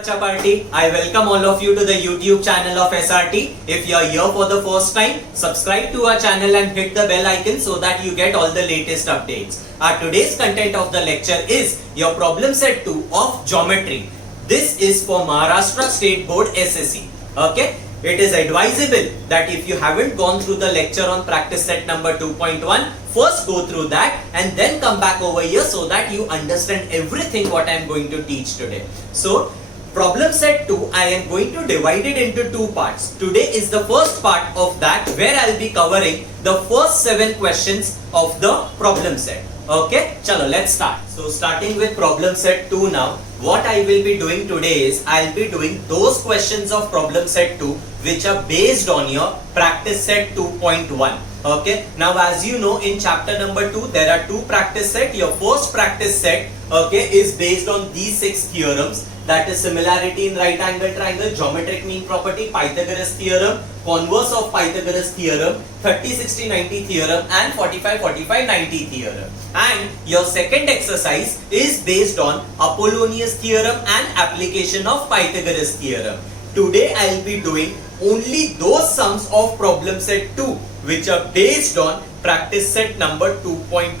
Bacha Party. I welcome all of you to the YouTube channel of SRT. If you are here for the first time, subscribe to our channel and hit the bell icon so that you get all the latest updates. Our today's content of the lecture is your problem set 2 of geometry. This is for Maharashtra State Board SSC. Okay. It is advisable that if you haven't gone through the lecture on practice set number 2.1, first go through that and then come back over here so that you understand everything what I am going to teach today. So, problem set 2, I am going to divide it into two parts. Today is the first part of that where I will be covering the first 7 questions of the problem set. Okay, chalo, let's start. So, starting with problem set 2 now. What I will be doing today is I will be doing those questions of problem set 2 which are based on your practice set 2.1. Okay, now as you know, in chapter number 2 there are 2 practice set. Your first practice set, okay, is based on these 6 theorems, that is similarity in right angle triangle, geometric mean property, Pythagoras theorem, converse of Pythagoras theorem, 30 60 90 theorem and 45 45 90 theorem. And your second exercise is based on Apollonius theorem and application of Pythagoras theorem. Today I will be doing only those sums of problem set 2 which are based on practice set number 2.1.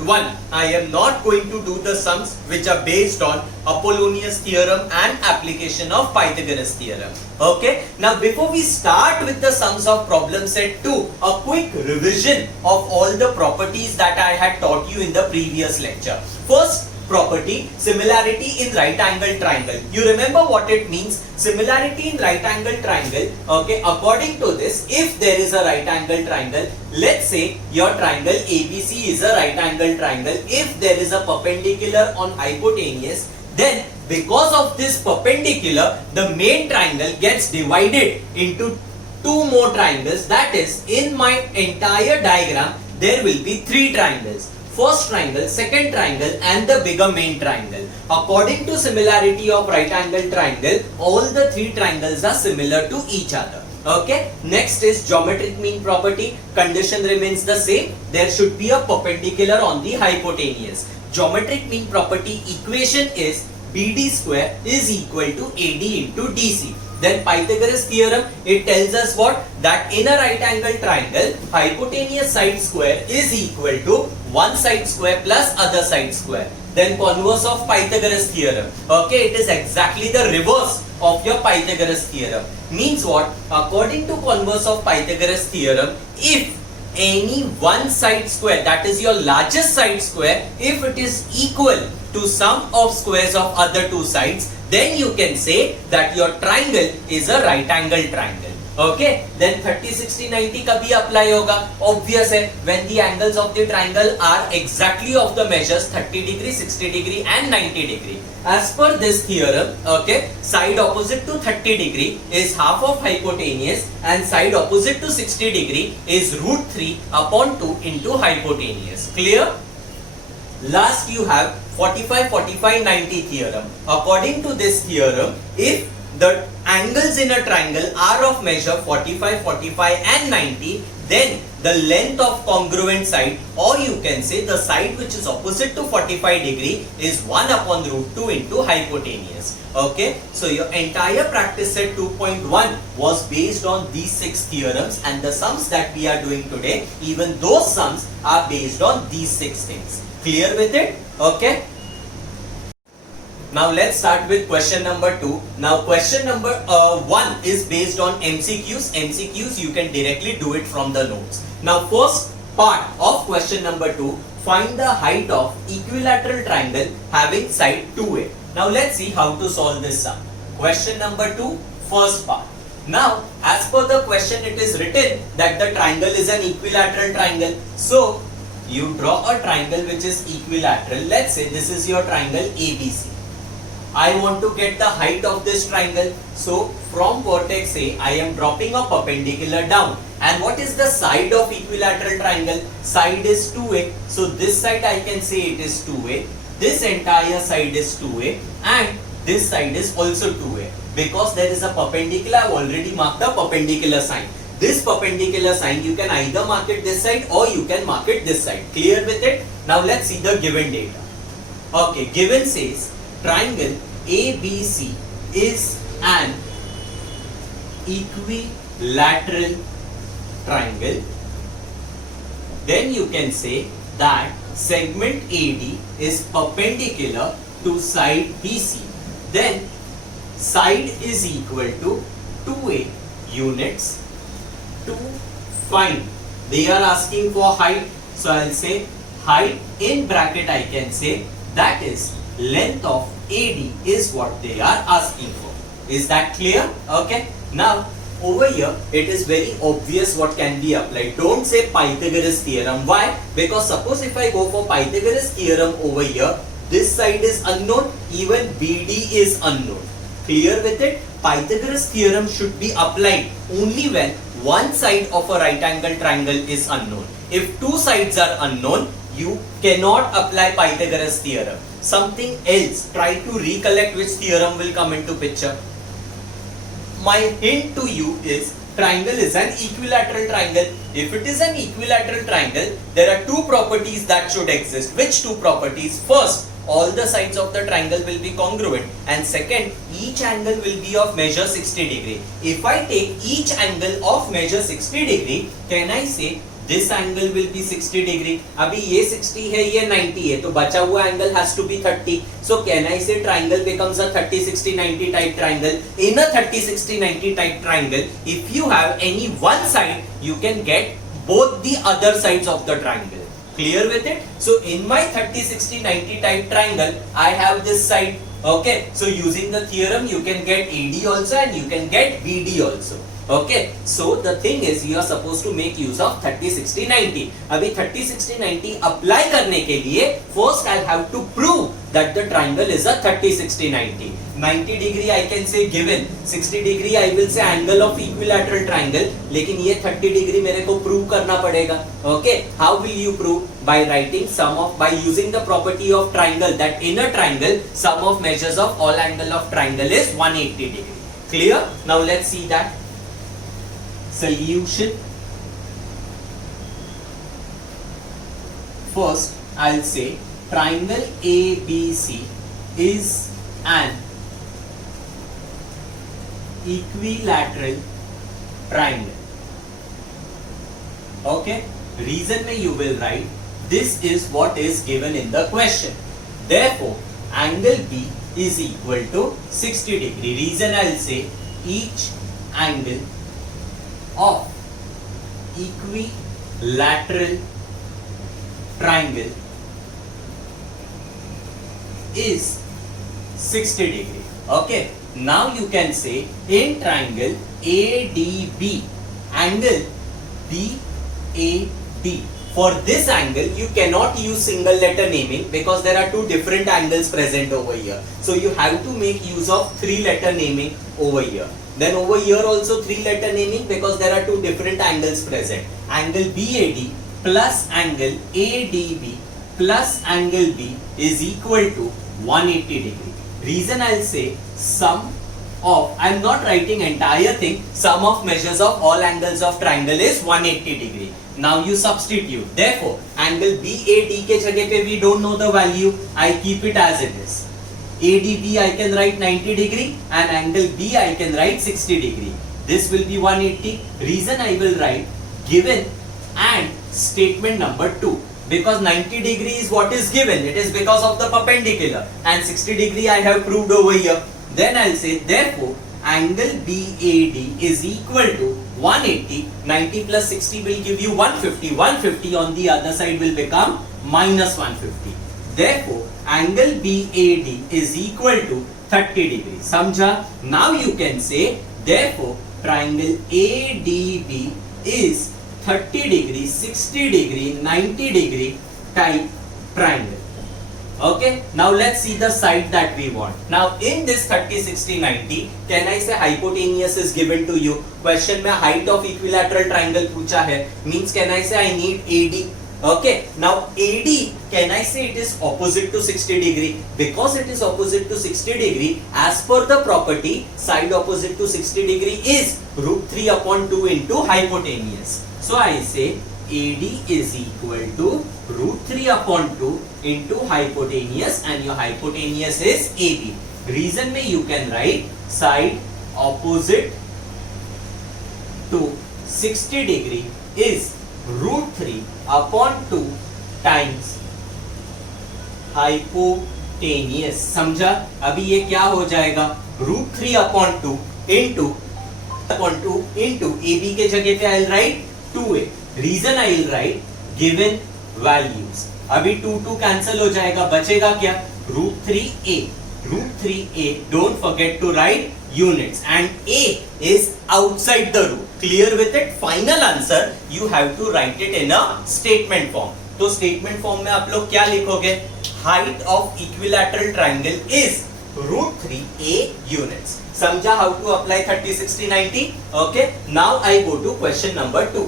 I am not going to do the sums which are based on Apollonius theorem and application of Pythagoras theorem. Okay. Now before we start with the sums of problem set 2, a quick revision of all the properties that I had taught you in the previous lecture. First property, similarity in right angle triangle. You remember what it means? Similarity in right angle triangle. Okay, according to this, if there is a right angle triangle, let's say your triangle ABC is a right angle triangle. If there is a perpendicular on hypotenuse, then because of this perpendicular, the main triangle gets divided into 2 more triangles. That is, in my entire diagram, there will be 3 triangles. First triangle, second triangle and the bigger main triangle. According to similarity of right angle triangle, all the 3 triangles are similar to each other. Okay. Next is geometric mean property. Condition remains the same. There should be a perpendicular on the hypotenuse. Geometric mean property equation is BD square is equal to AD into DC. Then Pythagoras theorem, it tells us what? That in a right angle triangle, hypotenuse side square is equal to one side square plus other side square. Then converse of Pythagoras theorem. Okay, it is exactly the reverse of your Pythagoras theorem. Means what? According to converse of Pythagoras theorem, if any one side square, that is your largest side square, if it is equal to sum of squares of other 2 sides, then you can say that your triangle is a right angle triangle. Okay, then 30 60 90 kabhi apply hoga. Obvious hai, when the angles of the triangle are exactly of the measures 30 degree, 60 degree and 90 degree. As per this theorem, okay, side opposite to 30 degree is half of hypotenuse and side opposite to 60 degree is root 3 upon 2 into hypotenuse. Clear? Last you have 45 45 90 theorem. According to this theorem, if the angles in a triangle are of measure 45 45 and 90, then the length of congruent side, or you can say the side which is opposite to 45 degree, is 1 upon root 2 into hypotenuse. Okay, so your entire practice set 2.1 was based on these 6 theorems, and the sums that we are doing today, even those sums are based on these 6 things. Clear with it? Okay. Now let's start with question number 2. Now question number 1 is based on MCQs. MCQs you can directly do it from the notes. Now first part of question number 2, find the height of equilateral triangle having side 2A. Now let's see how to solve this sum. Question number 2, first part. Now as per the question, it is written that the triangle is an equilateral triangle. So you draw a triangle which is equilateral. Let's say this is your triangle ABC. I want to get the height of this triangle. So from vertex A, I am dropping a perpendicular down. And what is the side of equilateral triangle? Side is 2A. So this side I can say it is 2A. This entire side is 2A. And this side is also 2A. Because there is a perpendicular, I have already marked the perpendicular sign. This perpendicular sign, you can either mark it this side or you can mark it this side. Clear with it? Now let's see the given data. Okay, given says triangle ABC is an equilateral triangle, then you can say that segment AD is perpendicular to side BC. Then side is equal to 2a units. To find, they are asking for height, so I'll say height in bracket I can say that is length of AD is what they are asking for. Is that clear? Okay. Now over here it is very obvious what can be applied. Don't say Pythagoras theorem. Why? Because suppose if I go for Pythagoras theorem over here, this side is unknown, even BD is unknown. Clear with it? Pythagoras theorem should be applied only when one side of a right angle triangle is unknown. If two sides are unknown, you cannot apply Pythagoras theorem. Something else, try to recollect which theorem will come into picture. My hint to you is triangle is an equilateral triangle. If it is an equilateral triangle, there are two properties that should exist. Which two properties? First, all the sides of the triangle will be congruent, and second, each angle will be of measure 60 degree. If I take each angle of measure 60 degree, can I say this angle will be 60 degree? अभी ये 60 है, ये 90 है, तो बचा हुआ angle has to be 30. So can I say triangle becomes a 30, 60, 90 type triangle? In a 30, 60, 90 type triangle, if you have any one side, you can get both the other sides of the triangle. Clear with it? So in my 30, 60, 90 type triangle, I have this side. Okay. So using the theorem, you can get AD also and you can get BD also. Okay, so the thing is you are supposed to make use of 30, 60, 90. अभी 30, 60, 90 apply करने के लिए first I'll have to prove that the triangle is a 30, 60, 90. 90 degree I can say given, 60 degree I will say angle of equilateral triangle. लेकिन ये 30 degree मेरे को prove करना पड़ेगा. Okay, how will you prove? By writing by using the property of triangle, that in a triangle sum of measures of all angle of triangle is 180 degree. Clear? Now let's see that. Solution. First, I'll say triangle ABC is an equilateral triangle. Okay. Reason में you will write this is what is given in the question. Therefore, angle B is equal to 60 degree. Reason I'll say each angle of equilateral triangle is 60 degree. Okay. Now you can say in triangle ADB, angle BAD. For this angle, you cannot use single letter naming because there are two different angles present over here. So you have to make use of three letter naming over here. Then over here also three letter naming because there are two different angles present. Angle BAD plus angle ADB plus angle B is equal to 180 degree. Reason I'll say sum of, I'm not writing entire thing, sum of measures of all angles of triangle is 180 degree. Now you substitute. Therefore, angle BAD के जगह पे we don't know the value. I keep it as it is. ADB I can write 90 degree and angle B I can write 60 degree. This will be 180. Reason I will write given and statement number 2. Because 90 degree is what is given. It is because of the perpendicular. And 60 degree I have proved over here. Then I'll say therefore angle BAD is equal to 180. 90 plus 60 will give you 150. 150 on the other side will become minus 150. Therefore, angle BAD is equal to 30 degrees. Samjha? Now you can say, therefore, triangle ADB is 30 degree, 60 degree, 90 degree type triangle. Okay, now let's see the side that we want. Now in this 30, 60, 90, can I say hypotenuse is given to you? Question में height of equilateral triangle पूछा है. Means can I say I need AD? Okay, now AD, can I say it is opposite to 60 degree? Because it is opposite to 60 degree, as per the property, side opposite to 60 degree is root 3 upon 2 into hypotenuse. So I say AD is equal to root 3 upon 2 into hypotenuse, and your hypotenuse is AB. Reason में you can write side opposite to 60 degree is root 3 upon 2 times hypotenuse. समझा? अभी ये क्या हो जाएगा? Root 3 upon 2 into AB के जगह पे I write 2A. Reason I write given values. अभी 2 कैंसिल हो जाएगा, बचेगा क्या? Root 3A. Root 3A, don't forget to write units and A is outside the root. Clear with it? Final answer you have to write it in a statement form. तो statement form में आप लोग क्या लिखोगे? Height of equilateral triangle is root 3A units. समझा how to apply 30, 60, 90? Okay. Now I go to question number 2.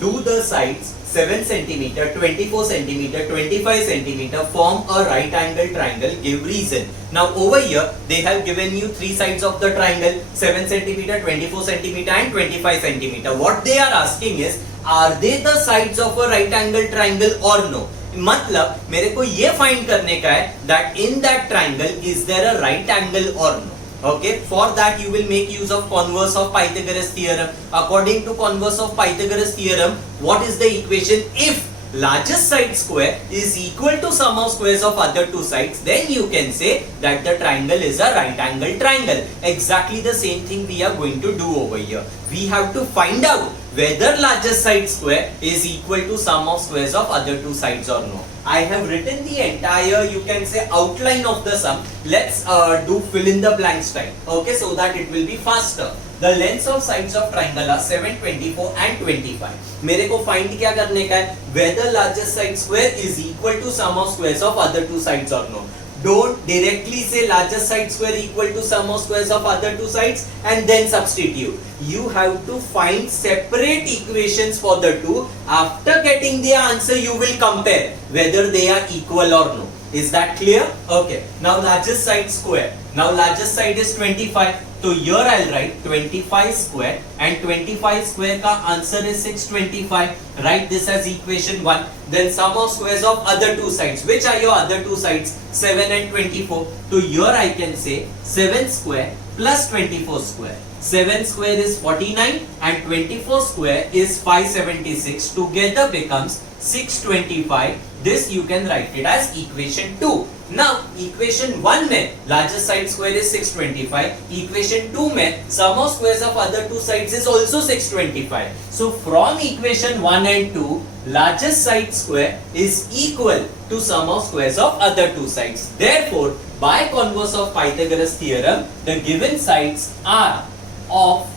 Do the sides 7 centimeter, 24 centimeter, 25 centimeter form a right angle triangle. Give reason. Now over here they have given you three sides of the triangle, 7 centimeter, 24 centimeter and 25 centimeter. What they are asking is, are they the sides of a right angle triangle or no? मतलब मेरे को ये find करने का है that in that triangle is there a right angle or no? Okay, for that you will make use of converse of Pythagoras theorem. According to converse of Pythagoras theorem, what is the equation? If largest side square is equal to sum of squares of other two sides, then you can say that the triangle is a right angle triangle. Exactly the same thing we are going to do over here. We have to find out whether largest side square is equal to sum of squares of other two sides or no. I have written the entire, you can say, outline of the sum. Let's do fill in the blank style. Okay, so that it will be faster. The lengths of sides of triangle are 7, 24 and 25. मेरे को find क्या करने का है? Whether largest side square is equal to sum of squares of other two sides or no. Don't directly say largest side square equal to sum of squares of other two sides and then substitute. You have to find separate equations for the two. After getting the answer, you will compare whether they are equal or no. Is that clear? Okay. Now largest side square. Now largest side is 25. So here I'll write 25 square and 25 square का answer is 625. Write this as equation 1. Then sum of squares of other two sides. Which are your other two sides? 7 and 24. So here I can say 7 square plus 24 square. 7 square is 49 and 24 square is 576. Together becomes 625. This you can write it as equation 2. Now equation 1 में largest side square is 625. Equation 2 में sum of squares of other two sides is also 625. So from equation 1 and 2, largest side square is equal to sum of squares of other two sides. Therefore, by converse of Pythagoras theorem, the given sides are of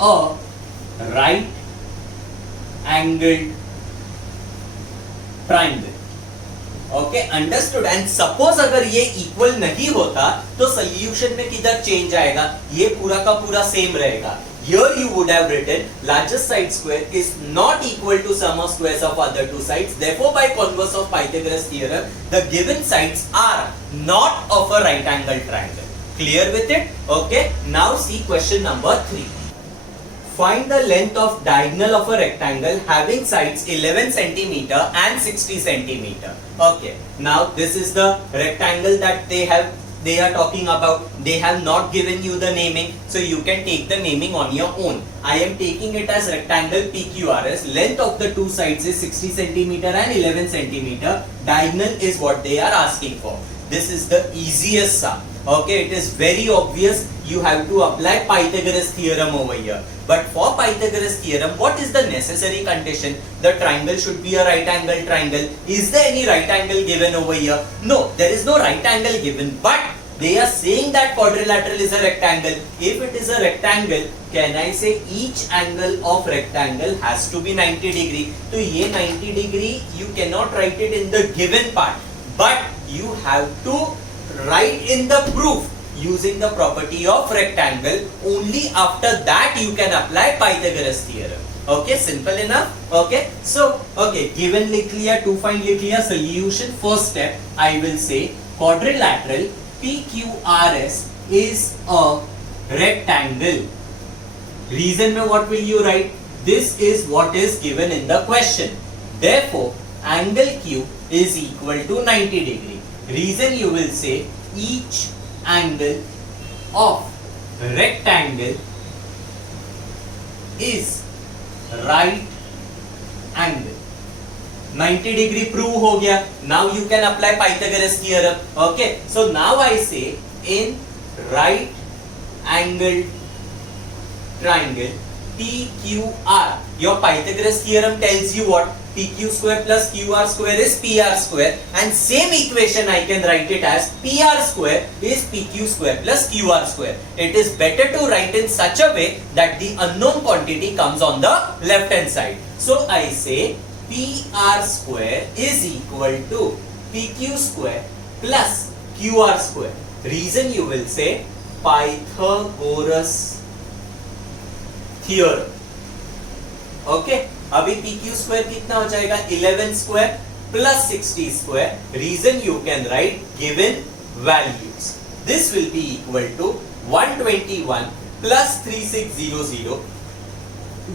a right angled triangle. Okay understood. And suppose अगर ये equal नहीं होता तो solution में किधर change आएगा? ये पूरा का पूरा सेम रहेगा. Here you would have written largest side square is not equal to sum of squares of other two sides. Therefore, by converse of Pythagoras theorem, the given sides are not of a right angle triangle. Clear with it? Okay. Now see question number 3. Find the length of diagonal of a rectangle having sides 11 centimeter and 60 centimeter. Okay. Now this is the rectangle that they are talking about. They have not given you the naming, so you can take the naming on your own. I am taking it as rectangle PQRS. Length of the two sides is 60 centimeter and 11 centimeter. Diagonal is what they are asking for. This is the easiest sum. Okay, it is very obvious. You have to apply Pythagoras theorem over here. But for Pythagoras theorem, what is the necessary condition? The triangle should be a right angle triangle. Is there any right angle given over here? No, there is no right angle given. But they are saying that quadrilateral is a rectangle. If it is a rectangle, can I say each angle of rectangle has to be 90 degree? So ये 90 degree you cannot write it in the given part, but you have to write in the proof using the property of rectangle. Only after that you can apply Pythagoras theorem. Okay, simple enough. Okay, so okay, given लिख लिया, to find लिख लिया, solution. First step I will say quadrilateral PQRS is a rectangle. Reason में what will you write? This is what is given in the question. Therefore, angle Q is equal to 90 degree. Reason you will say each angle of rectangle is right angle. 90 degree prove हो गया. Now you can apply Pythagoras theorem. Okay, so now I say in right angle triangle PQR, your Pythagoras theorem tells you what? PQ square plus QR square is PR square, and same equation I can write it as PR square is PQ square plus QR square. It is better to write in such a way that the unknown quantity comes on the left hand side. So I say PR square is equal to PQ square plus QR square. Reason you will say Pythagoras theorem. Okay, अभी PQ square कितना हो जाएगा? 11 square plus 60 square. Reason you can write given values. This will be equal to 121 plus 3600,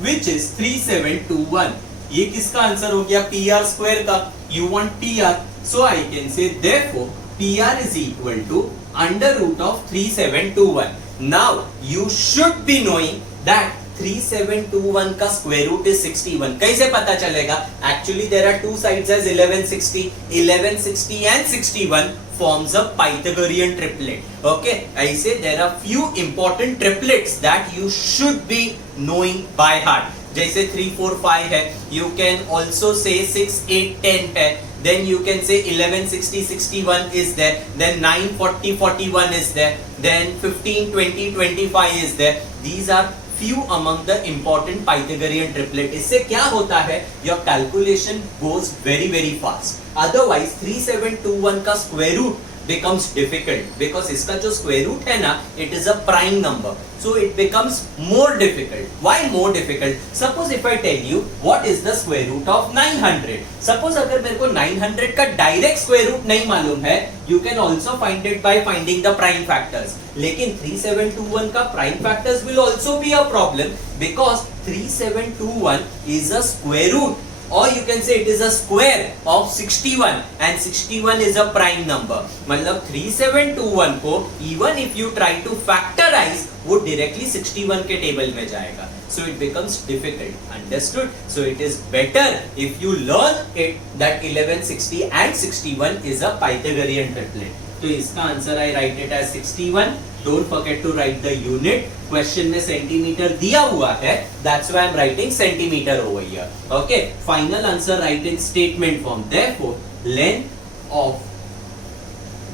which is 3721. ये किसका answer हो गया? PR square का. You want PR, so I can say therefore PR is equal to under root of 3721. Now you should be knowing that 3721 का square root is 61. कैसे पता चलेगा? Actually there are two sides as 1160. 1160 and 61 forms a Pythagorean triplet. Okay, I say there are few important triplets that you should be knowing by heart. जैसे 3 4 5 है, you can also say 6 8 10 है, then you can say 11 60 61 is there, then 9 40 41 is there, then 15 20 25 is there. These are few among the important Pythagorean triplet. इससे क्या होता है? Your calculation goes very very fast. Otherwise 3721 का square root becomes difficult because इसका जो square root है ना, it is a prime number, so it becomes more difficult. Why more difficult? Suppose if I tell you what is the square root of 900. Suppose अगर मेरे को 900 का direct square root नहीं मालूम है, you can also find it by finding the prime factors. लेकिन 3721 का prime factors will also be a problem because 3721 is a square root, or you can say it is a square of 61 and 61 is a prime number. मतलब 3721 को even if you try to factorize वो directly 61 के table में जाएगा, so it becomes difficult. Understood? So it is better if you learn it that 1160 and 61 is a Pythagorean triplet. तो इसका answer I write it as 61. Don't forget to write the unit. Question में centimetre दिया हुआ है, that's why I'm writing centimeter over here. Okay, final answer write in statement form. Therefore, length of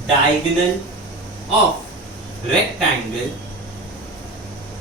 diagonal of rectangle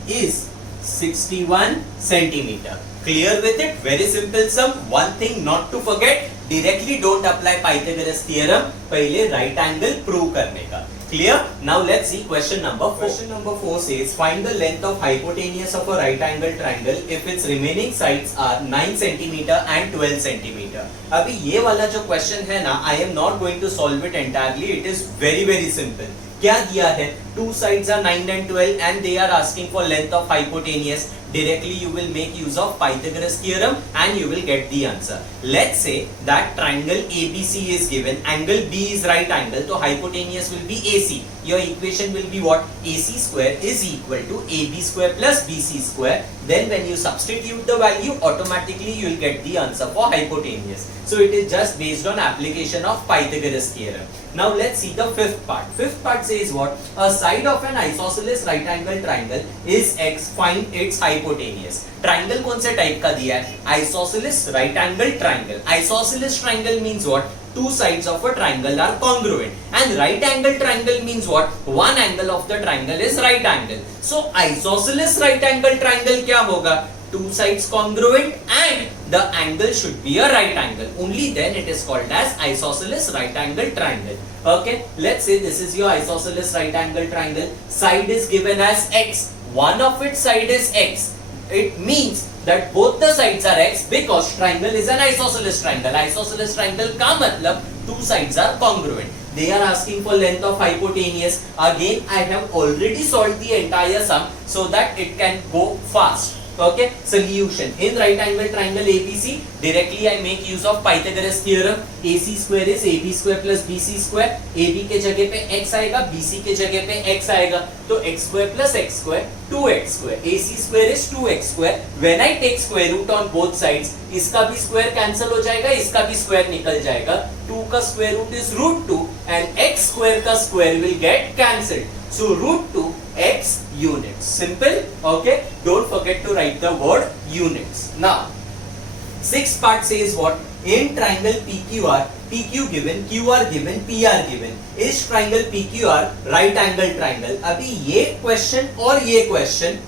is 61 centimeter. Clear with it? Very simple sum. One thing not to forget, directly don't apply Pythagoras theorem, पहले right angle prove करने का. Clear? Now let's see question number 4. Question number 4 says find the length of hypotenuse of a right angle triangle if its remaining sides are 9 cm and 12 cm. अभी ये वाला जो question है ना, I am not going to solve it entirely. It is very very simple. क्या दिया है? Two sides are 9 and 12 and they are asking for length of hypotenuse. Directly you will make use of Pythagoras theorem and you will get the answer. Let's say that triangle ABC is given, angle B is right angle, so hypotenuse will be AC. Your equation will be what? AC square is equal to AB square plus BC square. Then when you substitute the value, automatically you will get the answer for hypotenuse. So it is just based on application of Pythagoras theorem. Now let's see the fifth part. Fifth part says what? A side of an isosceles right angle triangle is x. Find its hypotenuse. Triangle कौन से type का दिया है? Isosceles right angle triangle. Isosceles triangle means what? Two sides of a triangle are congruent, and right angle triangle means what? One angle of the triangle is right angle. So isosceles right angle triangle क्या होगा? Two sides congruent and the angle should be a right angle. Only then it is called as isosceles right angle triangle. Okay, let's say this is your isosceles right angle triangle. Side is given as x. One of its side is x. It means that both the sides are x because triangle is an isosceles triangle. Isosceles triangle का मतलब two sides are congruent. They are asking for length of hypotenuse. Again, I have already solved the entire sum so that it can go fast. Okay, solution. In right angle triangle ABC, directly I make use of Pythagoras theorem. AC square is AB square plus BC square. AB के जगह पे x आएगा, BC के जगह पे x आएगा, तो x square plus x square 2x square. AC square is 2x square. When I take square root on both sides, इसका भी square cancel हो जाएगा, इसका भी square निकल जाएगा. 2 का square root is root 2 and x square का square will get cancelled. So root 2 x units. Simple. Okay. Don't forget to write the word units. Now, sixth part says what? In triangle PQR, PQ given, QR given, PR given. Is triangle PQR right angle triangle? अभी ये question और ये question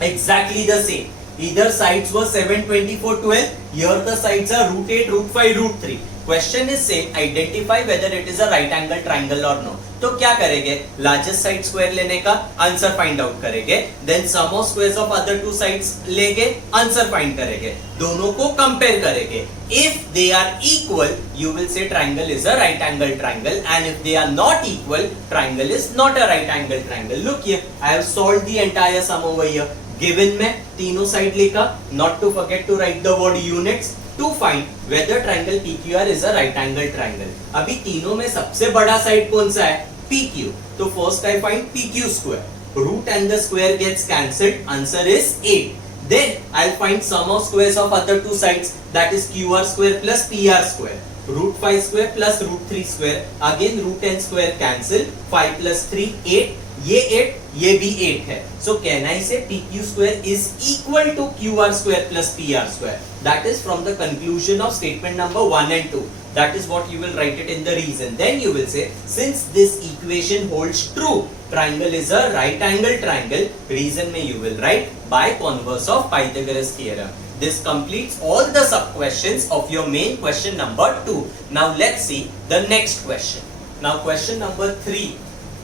exactly the same. Either sides were 7, 24, 12. Here the sides are root 8, root 5, root 3. Question is same. Identify whether it is a right angle triangle or no. तो क्या करेंगे? Largest side square लेने का answer find out करेंगे. Then sum of squares of other two sides लेके answer find करेंगे. दोनों को कंपेयर करेंगे. If they are equal, you will say triangle is a right angle triangle, and if they are not equal, triangle is not a right angle triangle. Look here, I have solved the entire sum over here. Given में तीनों side लिखा. Not to forget to write the word units. To find whether triangle PQR is a right angle triangle. अभी तीनों में सबसे बड़ा side कौन सा है? PQ. तो first I find PQ square. Root and the square gets cancelled. Answer is 8. Then I'll find sum of squares of other two sides. That is QR square plus PR square. Root 5 square plus root 3 square. Again root and square cancel. 5 plus 3 8. ये 8, ये भी 8 है. So can I say PQ square is equal to QR square plus PR square? That is from the conclusion of statement number 1 and 2. That is what you will write it in the reason. Then you will say, since this equation holds true, triangle is a right angle triangle. Reason में you will write by converse of Pythagoras theorem. This completes all the sub questions of your main question number 2. Now let's see the next question. Now question number 3.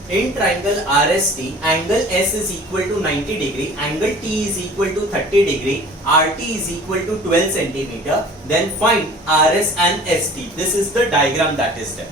In triangle RST, angle S is equal to 90 degree, angle T is equal to 30 degree, RT is equal to 12 centimeter. Then find RS and ST. This is the diagram that is there.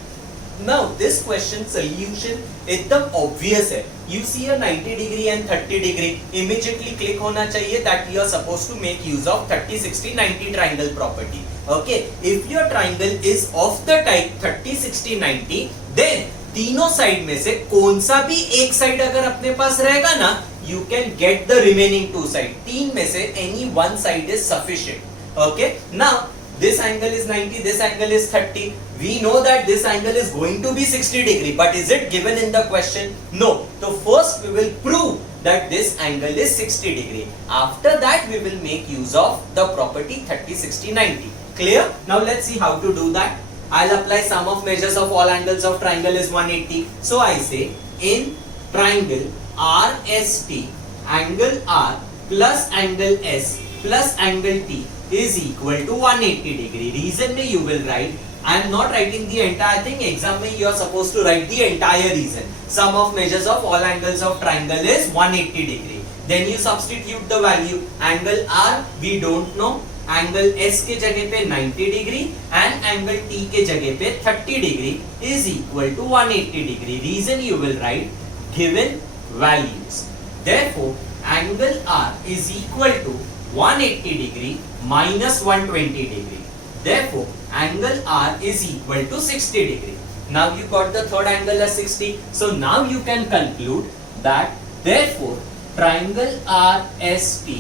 Now this question solution एकदम obvious है. You see a 90 degree and 30 degree. Immediately click होना चाहिए that you are supposed to make use of 30, 60, 90 triangle property. Okay. If your triangle is of the type 30, 60, 90, then तीनों side में से कौन सा भी एक साइड अगर अपने पास रहेगा ना, you can get the remaining two side. तीन में से any one side is sufficient. Okay. Now this angle is 90, this angle is 30. We know that this angle is going to be 60 degree, but is it given in the question? No. So first we will prove that this angle is 60 degree. After that we will make use of the property 30, 60, 90. Clear? Now let's see how to do that. I'll apply sum of measures of all angles of triangle is 180. So I say in triangle RST, angle R plus angle S plus angle T is equal to 180 degree. Reason में you will write. I am not writing the entire thing. Exam में you are supposed to write the entire reason. Sum of measures of all angles of triangle is 180 degree. Then you substitute the value. Angle R we don't know. Angle S के जगह पे 90 degree and angle T के जगह पे 30 degree is equal to 180 degree. Reason you will write given values. Therefore angle R is equal to 180 degree minus 120 degree. Therefore angle R is equal to 60 degree. Now you got the third angle as 60. So now you can conclude that therefore triangle RST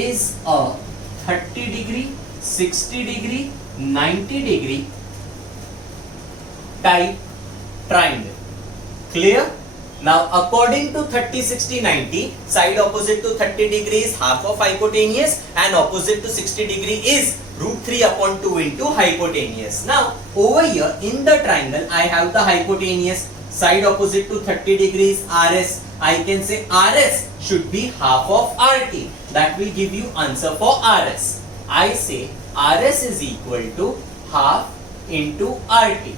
is a 30 degree, 60 degree, 90 degree type triangle. Clear? Now according to 30, 60, 90, side opposite to 30 degree is half of hypotenuse and opposite to 60 degree is root 3 upon 2 into hypotenuse. Now over here in the triangle I have the hypotenuse. Side opposite to 30 degrees RS. I can say RS should be half of RT. That will give you answer for RS. I say RS is equal to half into RT.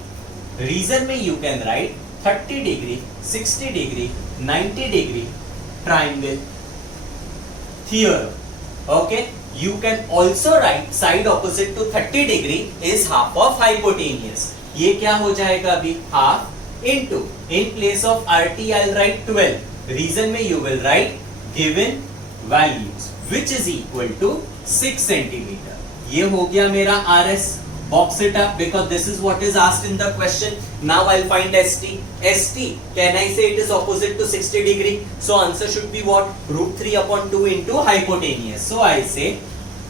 Reason में you can write 30 degree, 60 degree, 90 degree triangle theorem. Okay. You can also write side opposite to 30 degree is half of hypotenuse. ये क्या हो जाएगा अभी? Half into, in place of RT I'll write 12. Reason में you will write given values. which is equal to 6 centimeter. ये हो गया मेरा RS. Box it up because this is what is asked in the question. Now I'll find ST. ST, can I say it is opposite to 60 degree? So answer should be what? Root 3 upon 2 into hypotenuse. So I say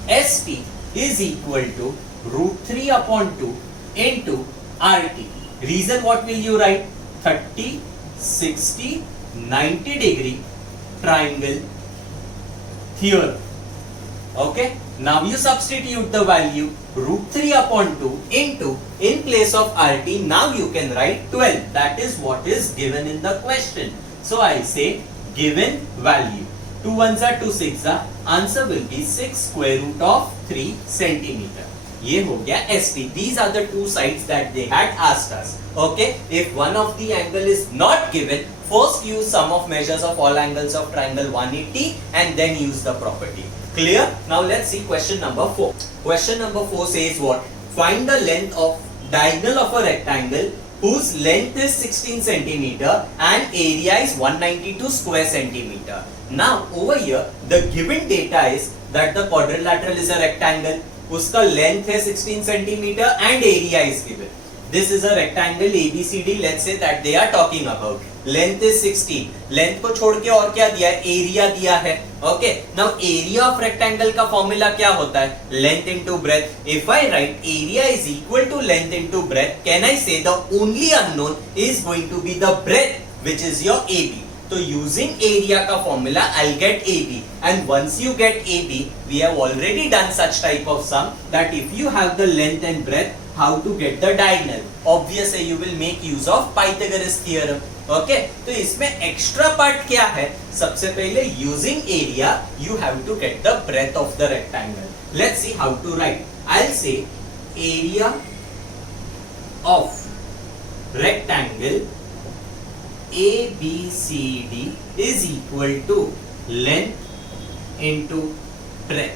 ST is equal to root 3 upon 2 into RT. Reason, what will you write? 30, 60, 90 degree triangle here. Okay. Now you substitute the value root 3 upon 2 into, in place of RT, now you can write 12. That is what is given in the question. So I say given value. 2 ones are 2 6 are. Answer will be 6 square root of 3 centimeter. ये हो गया ST. These are the two sides that they had asked us. Okay. If one of the angle is not given, first use sum of measures of all angles of triangle 180 and then use the property. Clear? Now let's see question number 4. Question number 4 says what? Find the length of diagonal of a rectangle whose length is 16 centimeter and area is 192 square centimeter. Now over here the given data is that the quadrilateral is a rectangle, उसका length है 16 centimeter and area is given. This is a rectangle ABCD. Let's say that they are talking about. Length is 16. Length को छोड़ के और क्या दिया है? Area दिया है. Okay. Now area of rectangle का formula क्या होता है? Length into breadth. If I write area is equal to length into breadth, can I say the only unknown is going to be the breadth, which is your AB. So using area का formula, I'll get AB. And once you get AB, we have already done such type of sum that if you have the length and breadth, how to get the diagonal? Obviously, you will make use of Pythagoras theorem. Okay? तो इसमें extra part क्या है? सबसे पहले using area, you have to get the breadth of the rectangle. Let's see how to write. I'll say area of rectangle ABCD is equal to length into breadth.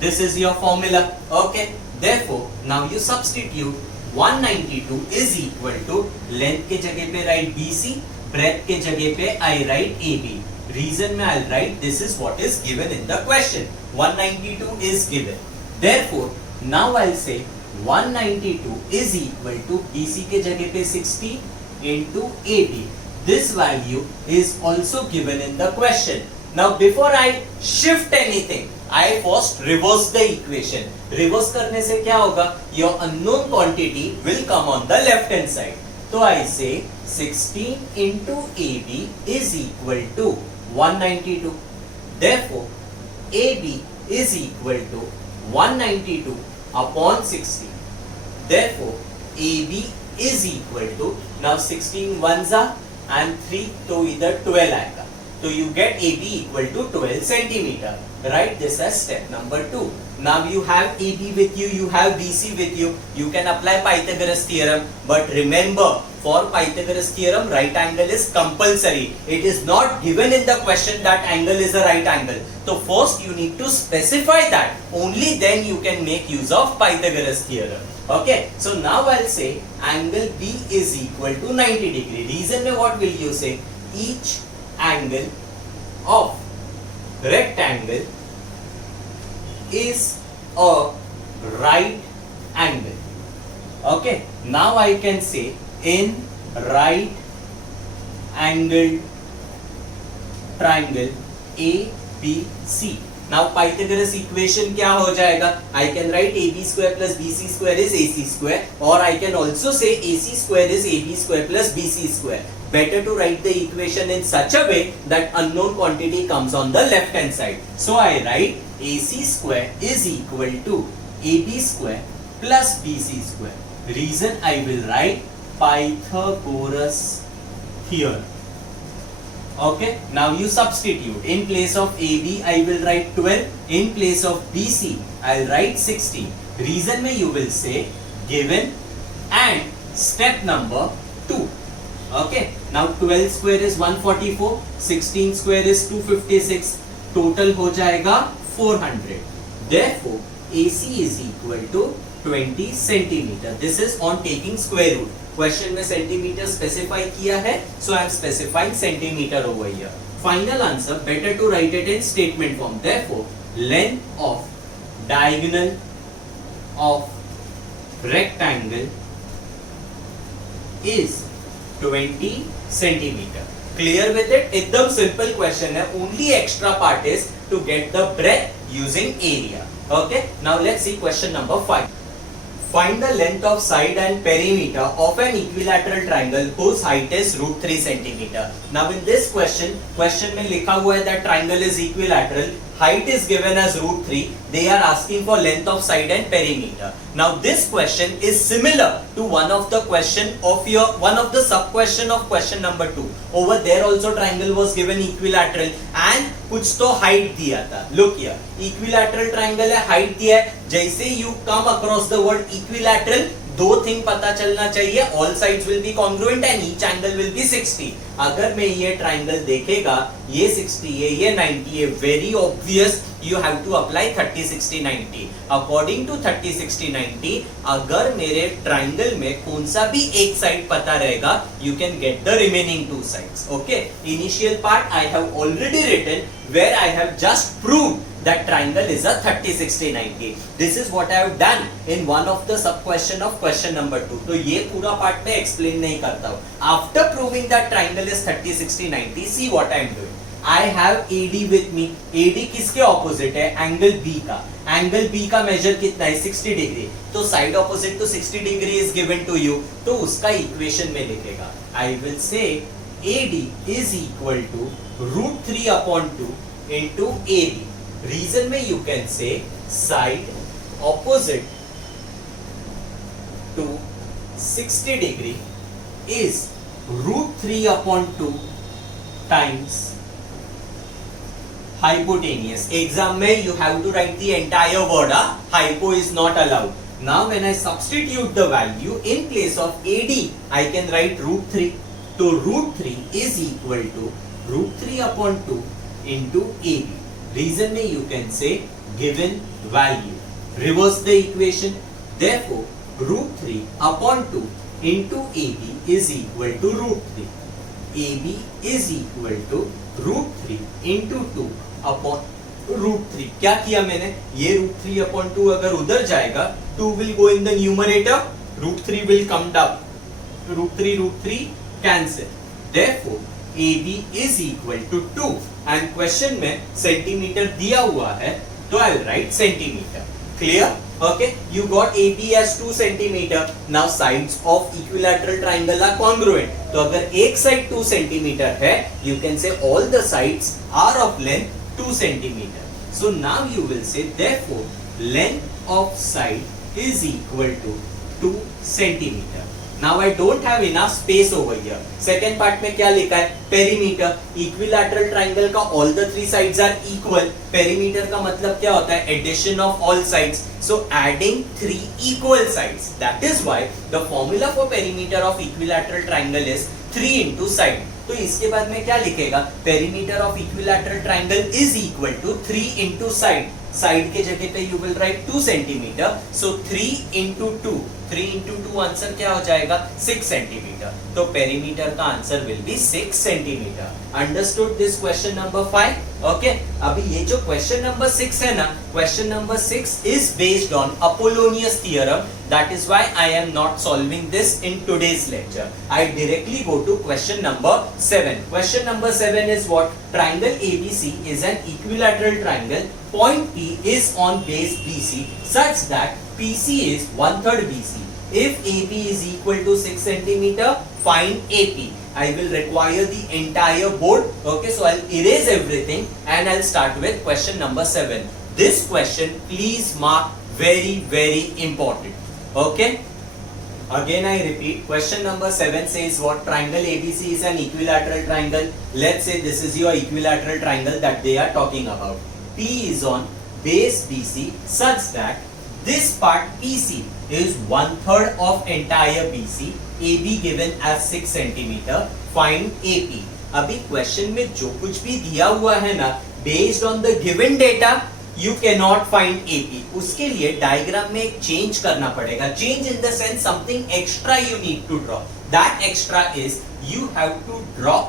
This is your formula. Okay. Therefore, now you substitute 192 is equal to length के जगह पे write BC, breadth के जगह पे I write AB. Reason में I'll write this is what is given in the question. 192 is given. Therefore, now I'll say 192 is equal to BC के जगह पे 60 into AB. This value is also given in the question. Now before I shift anything, I first reverse the equation. Reverse करने से क्या होगा? Your unknown quantity will come on the left hand side. So I say 16 into AB is equal to 192. Therefore, AB is equal to 192 upon 60. Therefore, AB is equal to, now 16 ones are and 3 तो इधर 12 आएगा. So you get AB equal to 12 centimeter. Write this as step number 2. Now you have AB with you, you have BC with you. You can apply Pythagoras theorem. But remember, for Pythagoras theorem, right angle is compulsory. It is not given in the question that angle is a right angle. So first you need to specify that. Only then you can make use of Pythagoras theorem. Okay. So now I'll say angle B is equal to 90 degree. Reason में what will you say? Each angle of rectangle is a right angle. Okay. Now I can say in right angled triangle ABC. Now Pythagoras equation क्या हो जाएगा? I can write AB square plus BC square is AC square, or I can also say AC square is AB square plus BC square. Better to write the equation in such a way that unknown quantity comes on the left hand side. So I write AC square is equal to AB square plus BC square. Reason I will write Pythagoras theorem. Okay, now you substitute. In place of AB, I will write 12. In place of BC, I'll write 60. Reason में you will say given and step number 2. Okay, now 12 square is 144, 16 square is 256. Total हो जाएगा 400. Therefore, AC is equal to 20 centimeter. This is on taking square root. Question में centimeter specify किया है, so I am specifying centimeter over here. Final answer, better to write it in statement form. Therefore, length of diagonal of rectangle is 20 centimeter. Clear with it? एकदम simple question है. Only extra part is to get the breadth using area. Okay. Now let's see question number 5. Find the length of side and perimeter of an equilateral triangle whose height is √3 centimeter. Now in this question में लिखा हुआ है that triangle is equilateral, height is given as √3. They are asking for length of side and perimeter. Now this question is similar to one of the sub question of question number 2. Over there also triangle was given equilateral and कुछ तो height दिया था. Look here, equilateral triangle है, height दिया है. जैसे you come across the word equilateral, दो thing पता चलना चाहिए. All sides will be congruent and each angle will be 60. अगर मैं ये ट्राइंगल देखेगा, ये 60 है, ये 90 है, very obvious you have to apply 30 60 90. According to 30 60 90, अगर मेरे ट्राइंगल में कौन सा भी एक साइड पता रहेगा, you can get the remaining two sides. Okay, initial part I have already written where I have just proved that triangle is a 30 60 90. This is what I have done in one of the sub question of question number 2. तो ये पूरा part में explain नहीं करता हूँ. After proving that triangle is 30 60 90, see what I am doing. I have AD with me. AD किसके ऑपोजिट है? एंगल B का. एंगल B का मेजर कितना है? 60 डिग्री. तो side opposite to 60 degree is given to you. तो उसका इक्वेशन में लिखेगा. I will say AD is equal to √3/2 into AB. Reason में you can say side opposite to 60 degree is √3/2 times hypotenuse. Exam में you have to write the entire word. Hypo is not allowed. Now when I substitute the value in place of AD, I can write √3. So √3 is equal to √3/2 into AB. Reason में you can say given value. Reverse the equation. Therefore √3/2 into AB is equal to √3. AB is equal to √3 into 2 upon √3. क्या किया मैंने? ये √3/2 अगर उधर जाएगा, 2 will go in the numerator, √3 will come down. √3 cancel. Therefore AB is equal to 2. And question में centimetre दिया हुआ है, तो I'll write centimeter. Clear? Okay. You got AB as 2 centimeter. Now sides of equilateral triangle are congruent. तो अगर एक side 2 centimeter है, you can say all the sides are of length 2 centimeter. So now you will say therefore length of side is equal to 2 centimeter. Now I don't have enough space over here. Second part में क्या लिखा है? Perimeter. Equilateral triangle का all the three sides are equal. Perimeter का मतलब क्या होता है? Addition of all sides. So adding 3 equal sides. That is why the formula for perimeter of equilateral triangle is 3 into side. तो इसके बाद में क्या लिखेगा? Perimeter of equilateral triangle is equal to 3 into side. Side के जगह पे you will write 2 centimeter. So 3 into 2. 3 into 2 answer क्या हो जाएगा? 6 centimeter. तो perimeter का answer will be 6 centimeter. Understood this question number 5? Okay. अभी ये जो question number 6 है ना, question number 6 is based on Apollonius theorem. That is why I am not solving this in today's lecture. I directly go to question number 7. Question number 7 is what? Triangle ABC is an equilateral triangle. Point P is on base BC such that PC is 1/3 BC. If AB is equal to 6 centimeter, find AP. I will require the entire board. Okay, so I'll erase everything and I'll start with question number 7. This question, please mark very important. Okay. Again I repeat, question number 7 says what? Triangle ABC is an equilateral triangle. Let's say this is your equilateral triangle that they are talking about. P is on base BC such that this part PC is 1/3 of entire BC. AB given as 6 centimeter. Find AP. अभी question में जो कुछ भी दिया हुआ है ना, based on the given data, you cannot find AP. उसके लिए डायग्राम में एक चेंज करना पड़ेगा. Change in the sense something extra you need to draw. That extra is you have to draw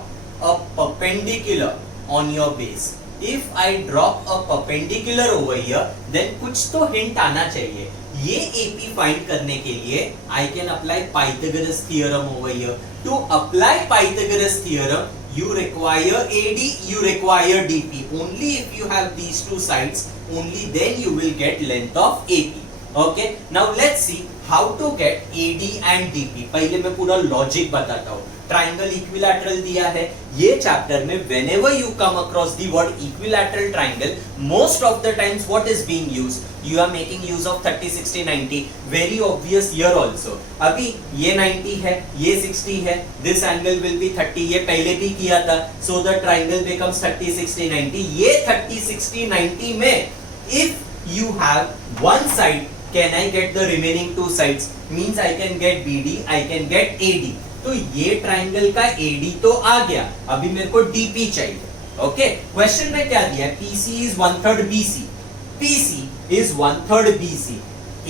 a perpendicular on your base. If I drop a perpendicular over here then कुछ तो hint आना चाहिए। ये AP find करने के लिए I can apply Pythagoras theorem over here. To apply Pythagoras theorem you require AD, you require DP. Only if you have these two sides, only then you will get length of AP. Okay, now let's see how to get AD and DP. पहले मैं पूरा logic बताता हूँ। Triangle equilateral दिया है। ये chapter में whenever you come across the word equilateral triangle, most of the times what is being used? You are making use of 30, 60, 90. Very obvious here also. अभी ये 90 है, ये 60 है. This angle will be 30. ये पहले भी किया था. So the triangle becomes 30, 60, 90. ये 30, 60, 90 में if you have one side, can I get the remaining two sides? Means I can get BD, I can get AD. तो ये ट्राइंगल का AD तो आ गया, अभी मेरे को DP चाहिए। ओके, क्वेश्चन में क्या दिया है? PC is 1/3 BC, PC is 1/3 BC,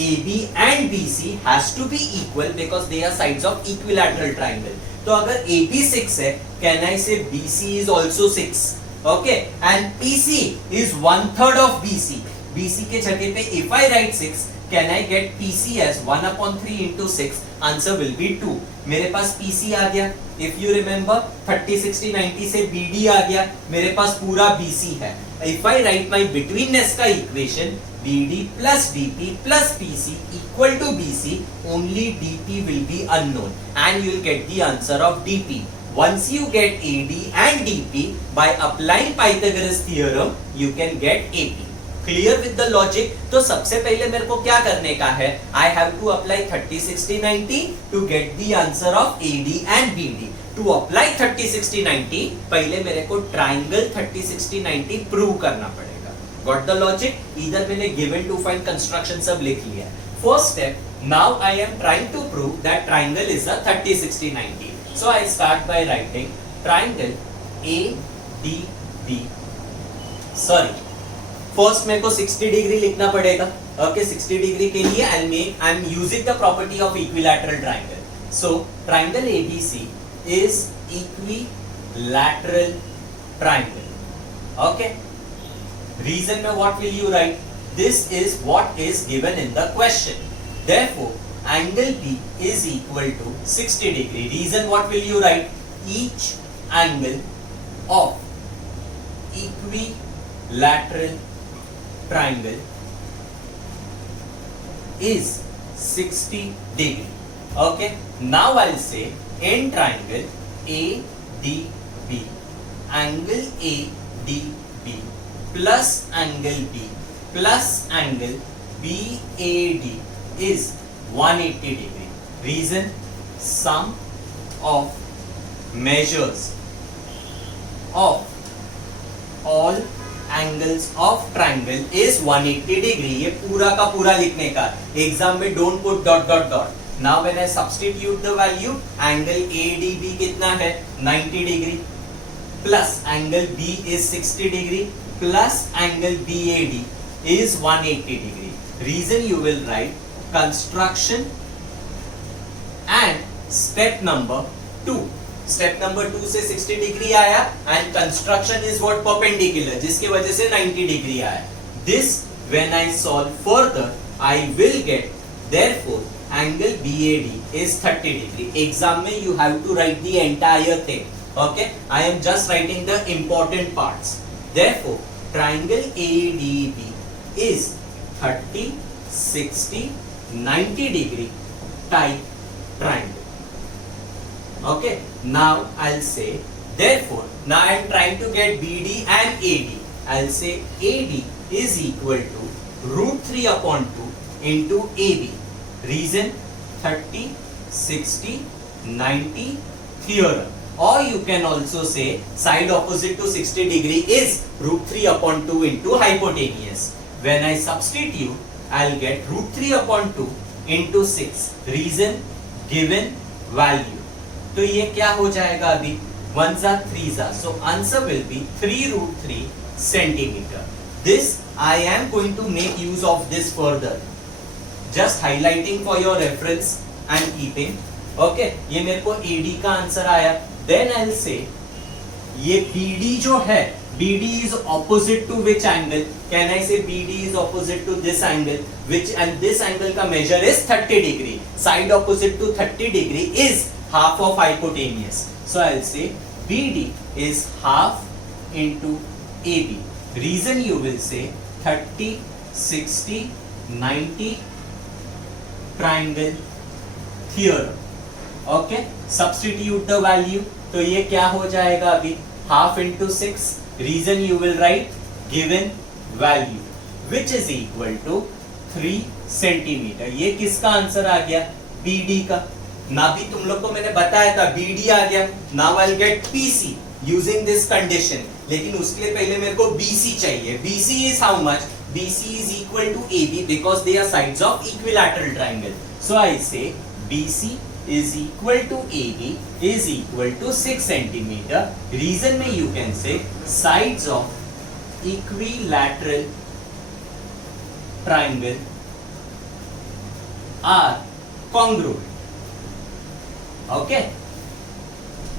AB and BC has to be equal because they are sides of equilateral triangle। तो अगर AB 6 है, can I say BC is also 6? Okay, and PC is 1/3 of BC, BC के जगह पे if I write 6, can I get PC as 1/3 into 6? Answer will be 2। मेरे पास PC आ गया। If you remember 30, 60, 90 से BD आ गया, मेरे पास पूरा BC है। If I write my betweenness का equation, BD plus DP plus PC equal to BC, only DP will be unknown and you will get the answer of DP। Once you get AD and DP, by applying Pythagoras theorem, you can get AP। Clear with the logic. तो सबसे पहले मेरे को क्या करने का है? I have to apply 30, 60, 90 to get the answer of AD and BD। To apply 30, 60, 90 पहले मेरे को ट्राइंगल 30, 60, 90 प्रूव करना पड़ेगा। Got the logic? इधर मैंने गिवन टू फाइंड कंस्ट्रक्शन सब लिख लिया है। First step, now I am trying to prove that triangle is a 30, 60, 90। So I start by writing triangle ADB। Sorry, first मेरे को 60 डिग्री लिखना पड़ेगा। ओके, 60 डिग्री के लिए I am using the property of equilateral triangle. So triangle ABC is equilateral triangle. Okay, reason में what will you write? This is what is given in the question. Therefore angle B is equal to 60 degree। Reason what will you write? Each angle of equilateral triangle is 60 degree। Okay, now I'll say in triangle ADB, angle ADB plus angle B plus angle BAD is 180 degree। Reason, sum of measures of all angles of triangle is 180 degree। ये पूरा का पूरा लिखने का। Exam में don't put dot dot dot। Now when I substitute the value, angle ADB कितना है? 90 degree plus angle B is 60 degree plus angle BAD is 180 degree। Reason you will write construction and step number 2। Step number 2 से 60 degree आया and construction is what? Perpendicular, जिसके वजह से 90 degree आया। This when I solve further I will get, therefore angle BAD is 30 degree. Exam में you have to write the entire thing. Okay, I am just writing the important parts. Therefore triangle ADB is 30, 60, 90 degree type triangle. Okay, now I'll say, therefore, now I am trying to get BD and AD. I'll say AD is equal to √3/2 into AB. Reason, 30, 60, 90 theorem. Or you can also say side opposite to 60 degree is √3/2 into hypotenuse. When I substitute, I'll get √3/2 into 6. Reason, given value. तो ये क्या हो जाएगा? अभी 1 जा 3 जा, so answer will be 3√3 centimeter। This I am going to make use of this further, just highlighting for your reference and keeping। Okay, ये मेरे को AD का आंसर आया। Then I'll say ये BD जो है BD is opposite to which angle? Can I say BD is opposite to this angle? And this angle का measure is 30 degree. Side opposite to 30 degree is half of hypotenuse. So I'll say BD is half into AB. Reason you will say 30, 60, 90 triangle theorem. Okay, substitute the value. तो ये क्या हो जाएगा अभी? Half into 6. Reason you will write given value which is equal to 3 centimeter. ये किसका answer आ गया? BD का. ना भी तुम लोग को मैंने बताया था BD आ गया. Now I'll get PC using this condition. लेकिन उसके लिए पहले मेरे को BC चाहिए. BC is how much? BC is equal to AB because they are sides of equilateral triangle. So I say BC is equal to AB is equal to 6 centimeter. Reason में you can say sides of equilateral triangle are congruent. Okay.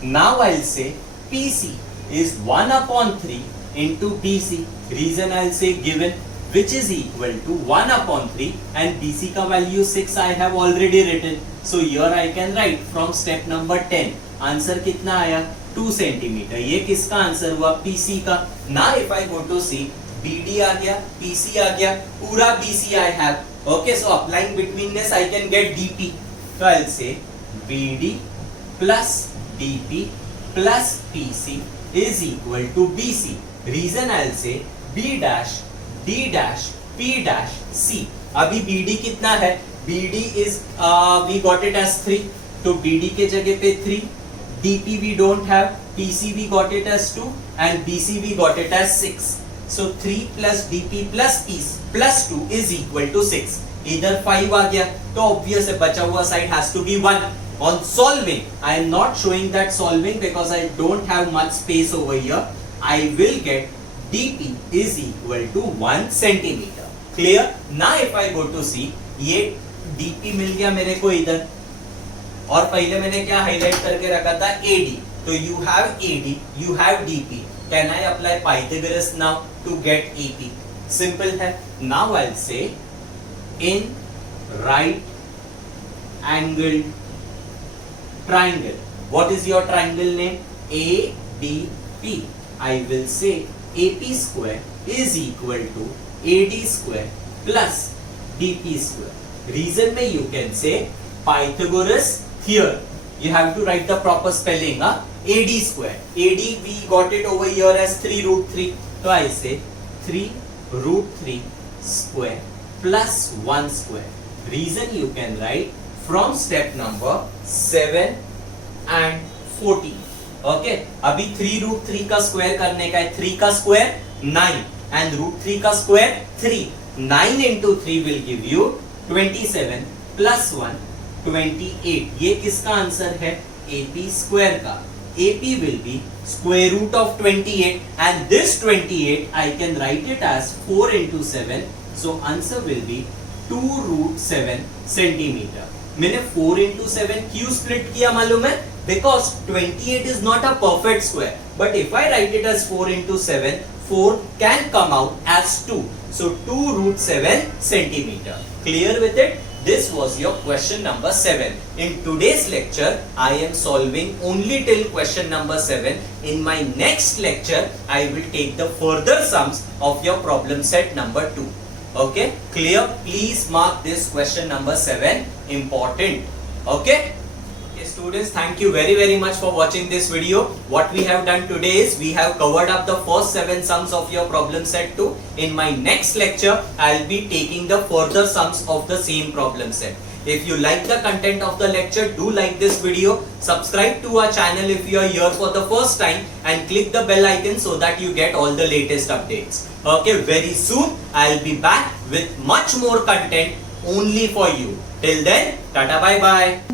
Now I'll say PC is 1 upon 3 into BC. Reason I'll say given which is equal to 1 upon 3 and BC का value 6 I have already written. So here I can write from step number 10. Answer कितना आया? 2 centimeter. ये किसका answer हुआ? PC का. Now if I go to see BD आ गया, PC आ गया, पूरा BC I have. Okay, so applying between this I can get DP. So I'll say BD plus DP plus PC is equal to BC. Reason I'll say B dash D dash P dash C. अभी BD कितना है? BD is we got it as 3. तो BD के जगह पे 3. DP we don't have. PC we got it as 2 and BC we got it as 6. So 3 plus DP plus PC plus 2 is equal to 6. इधर 5 आ गया तो obvious है बचा हुआ side has to be 1. On solving, I am not showing that solving because I don't have much space over here. I will get DP is equal to 1 centimeter. Clear? Now if I go to see, ये DP मिल गया मेरे को इधर और पहले मैंने क्या highlight करके रखा था? AD. तो you have AD, you have DP. Can I apply Pythagoras now to get AP? Simple है. Now I'll say in right angled triangle. What is your triangle name? ADP. I will say AP square is equal to AD square plus DP square. Reason में you can say Pythagoras theorem. You have to write the proper spelling. AD square. AD we got it over here as 3 root 3. So I say 3 root 3 square plus 1 square. Reason you can write from step number 7 and 14. Okay. अभी 3 root 3 का square करने का है. 3 का square 9 and root 3 का square 3. 9 into 3 will give you 27 plus 1 28. ये किसका answer है? AP स्क्वायर का. AP will be square root of 28 and this 28 I can write it as 4 into 7. So answer will be 2 root 7 centimeter. मैंने 4 into 7 क्यों split किया मालूम है? Because 28 is not a perfect square. But if I write it as 4 into 7, 4 can come out as 2. So 2 root 7 centimeter. Clear with it? This was your question number 7. In today's lecture, I am solving only till question number 7. In my next lecture, I will take the further sums of your problem set number 2. Okay? Clear? Please mark this question number 7 important. Okay? Okay, students, thank you very much for watching this video. What we have done today is we have covered up the first 7 sums of your problem set 2. In my next lecture, I'll be taking the further sums of the same problem set. If you like the content of the lecture, do like this video, subscribe to our channel if you are here for the first time and click the bell icon so that you get all the latest updates. Okay, very soon I'll be back with much more content only for you. Till then, tata bye bye.